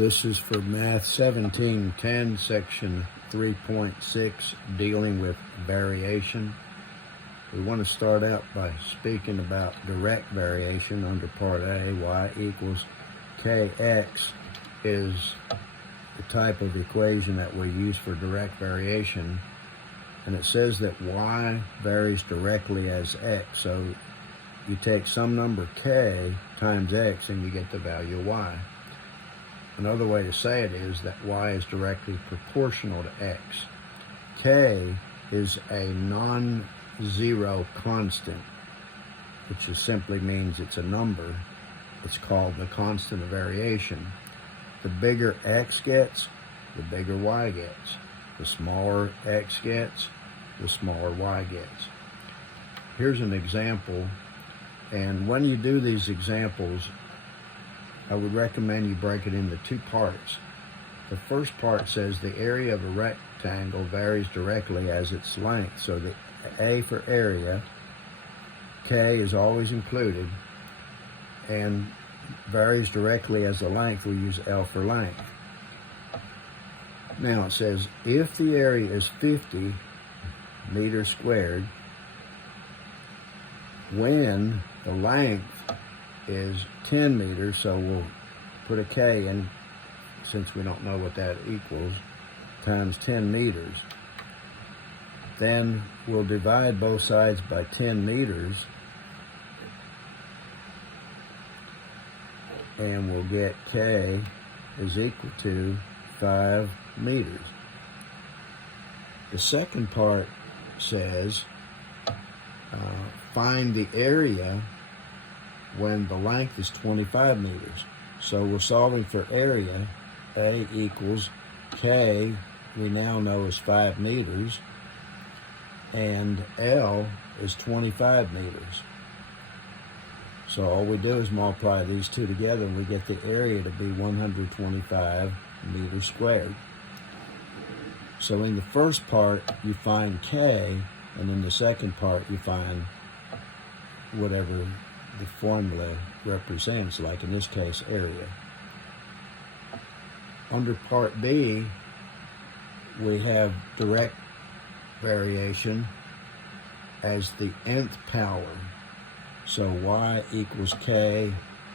This is for Math 1710, Section 3.6, dealing with variation. We want to start out by speaking about direct variation under Part A. Y equals kx is the type of equation that we use for direct variation. And it says that y varies directly as x. So you take some number k times x and you get the value of y. Another way to say it is that y is directly proportional to x. K is a non-zero constant, which just simply means it's a number. It's called the constant of variation. The bigger x gets, the bigger y gets. The smaller x gets, the smaller y gets. Here's an example, and when you do these examples, I would recommend you break it into two parts. The first part says the area of a rectangle varies directly as its length. So the A for area, K is always included, and varies directly as the length. We use L for length. Now it says if the area is 50 meters squared, when the length is 10 meters, so we'll put a K in, since we don't know what that equals, times 10 meters. Then we'll divide both sides by 10 meters, and we'll get K is equal to 5 meters. The second part says find the area when the length is 25 meters. So we're solving for area. A equals K, we now know is 5 meters, and L is 25 meters. So all we do is multiply these two together and we get the area to be 125 meters squared. So in the first part you find K, and in the second part you find whatever the formula represents, like in this case area. Under Part B, we have direct variation as the nth power. So y equals k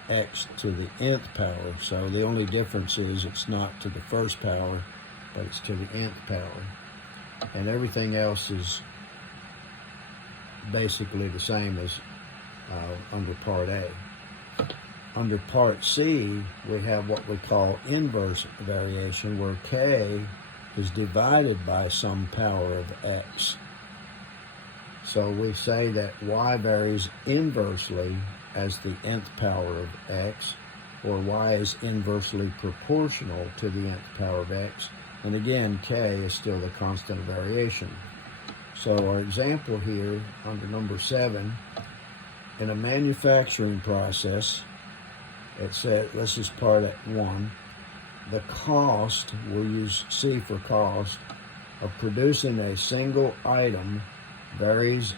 x to the nth power. So the only difference is it's not to the first power, but it's to the nth power. And everything else is basically the same as under Part A. Under Part C, we have what we call inverse variation, where k is divided by some power of x. So we say that y varies inversely as the nth power of x, or y is inversely proportional to the nth power of x. And again, k is still the constant of variation. So our example here under number 7, in a manufacturing process, it said, let's just part at 1, the cost, we'll use C for cost, of producing a single item varies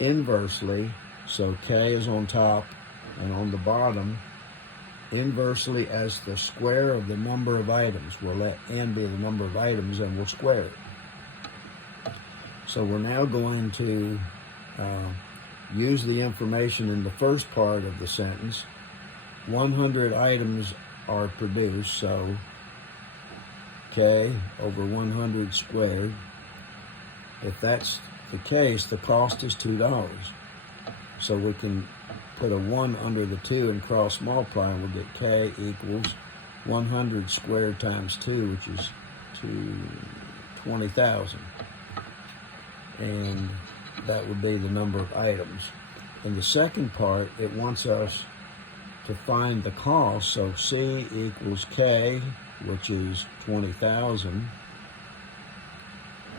inversely, so K is on top, and on the bottom, inversely as the square of the number of items. We'll let N be the number of items and we'll square it. So we're now going to use the information in the first part of the sentence. 100 items are produced, so K over 100 squared. If that's the case, the cost is $2. So we can put a 1 under the 2 and cross multiply, and we'll get K equals 100 squared times 2, which is 20,000. And that would be the number of items. In the second part, it wants us to find the cost, so C equals K, which is 20,000,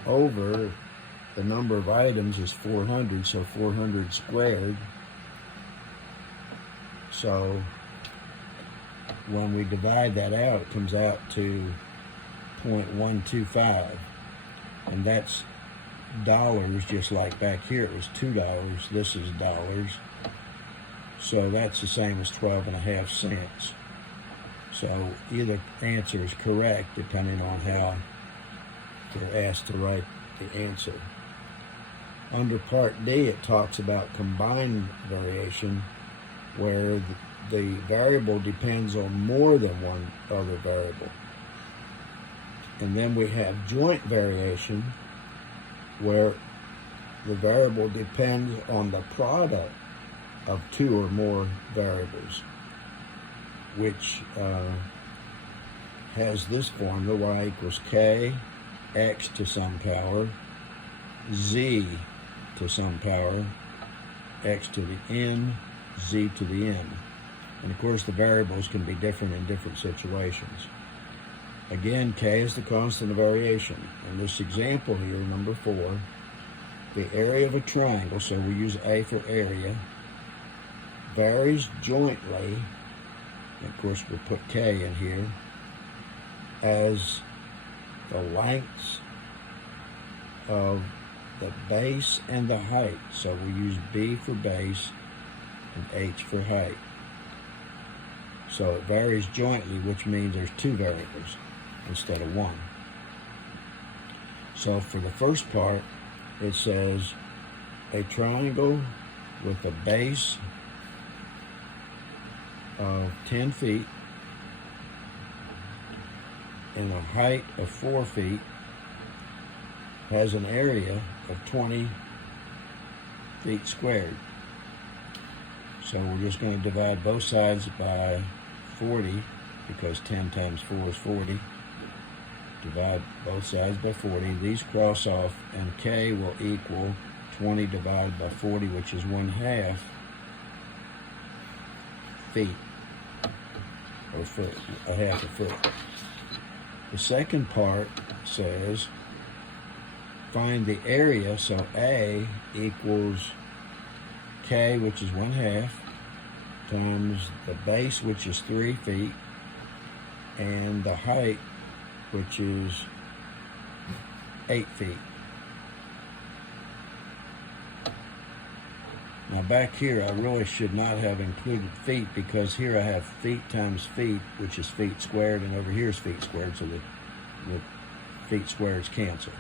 over the number of items is 400, so 400 squared. So when we divide that out, it comes out to 0.125, and that's dollars, just like back here it was $2, this is dollars. So that's the same as 12.5 cents. So either answer is correct depending on how they're asked to write the answer. Under Part D, it talks about combined variation, where the variable depends on more than one other variable. And then we have joint variation, where the variable depends on the product of two or more variables, which has this formula: y equals k, x to some power, z to some power, x to the n, z to the n. And of course the variables can be different in different situations. Again, k is the constant of variation. In this example here, number 4, the area of a triangle, so we use A for area, varies jointly, and of course we'll put k in here, as the lengths of the base and the height. So we use B for base and H for height. So it varies jointly, which means there's two variables instead of one. So for the first part, it says a triangle with a base of 10 feet and a height of 4 feet has an area of 20 feet squared. So we're just going to divide both sides by 40, because 10 times 4 is 40. Divide both sides by 40. These cross off, and k will equal 20 divided by 40, which is 1/2 feet, or foot, a half a foot. The second part says find the area, so A equals k, which is 1/2, times the base, which is 3 feet, and the height, which is 8 feet. Now back here, I really should not have included feet, because here I have feet times feet, which is feet squared, and over here is feet squared, so the feet squareds cancel.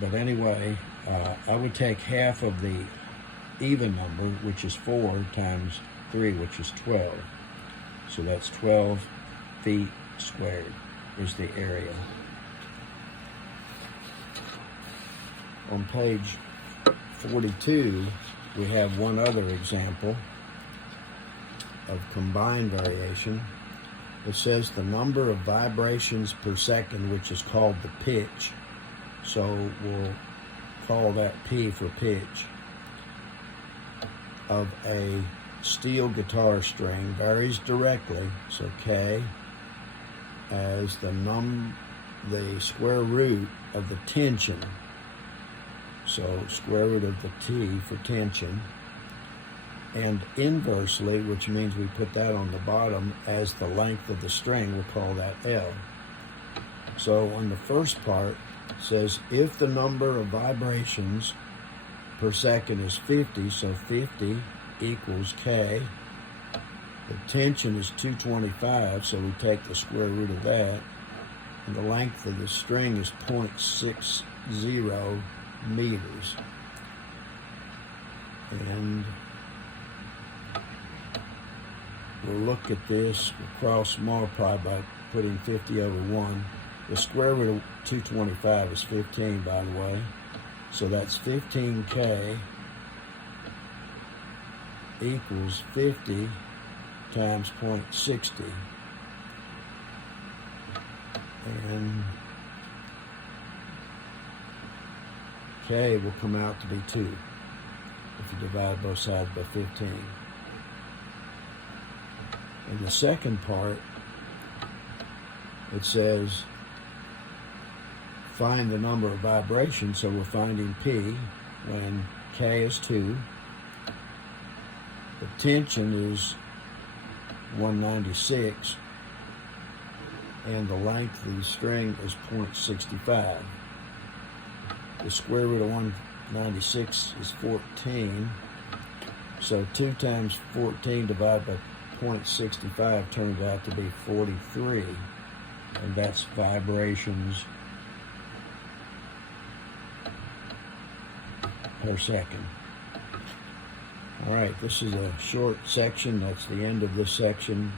But anyway, I would take half of the even number, which is 4, times 3, which is 12. So that's 12 feet squared is the area. On page 42, we have one other example of combined variation. It says the number of vibrations per second, which is called the pitch. So we'll call that P for pitch, of a steel guitar string varies directly, so K, as the square root of the tension. So square root of the T for tension. And inversely, which means we put that on the bottom as the length of the string, we'll call that L. So on the first part, it says if the number of vibrations per second is 50, so 50 equals K. The tension is 225, so we take the square root of that. And the length of the string is 0.60 meters. And we'll look at this, we'll cross multiply by putting 50 over 1. The square root of 225 is 15, by the way. So that's 15K equals 50 times 0.60. And K will come out to be 2 if you divide both sides by 15. In the second part, it says find the number of vibrations, so we're finding P when K is 2. The tension is 196, and the length of the string is 0.65. The square root of 196 is 14, so 2 times 14 divided by 0.65 turns out to be 43, and that's vibrations per second. All right, this is a short section. That's the end of this section.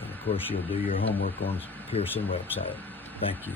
And of course, you'll do your homework on Pearson website. Thank you.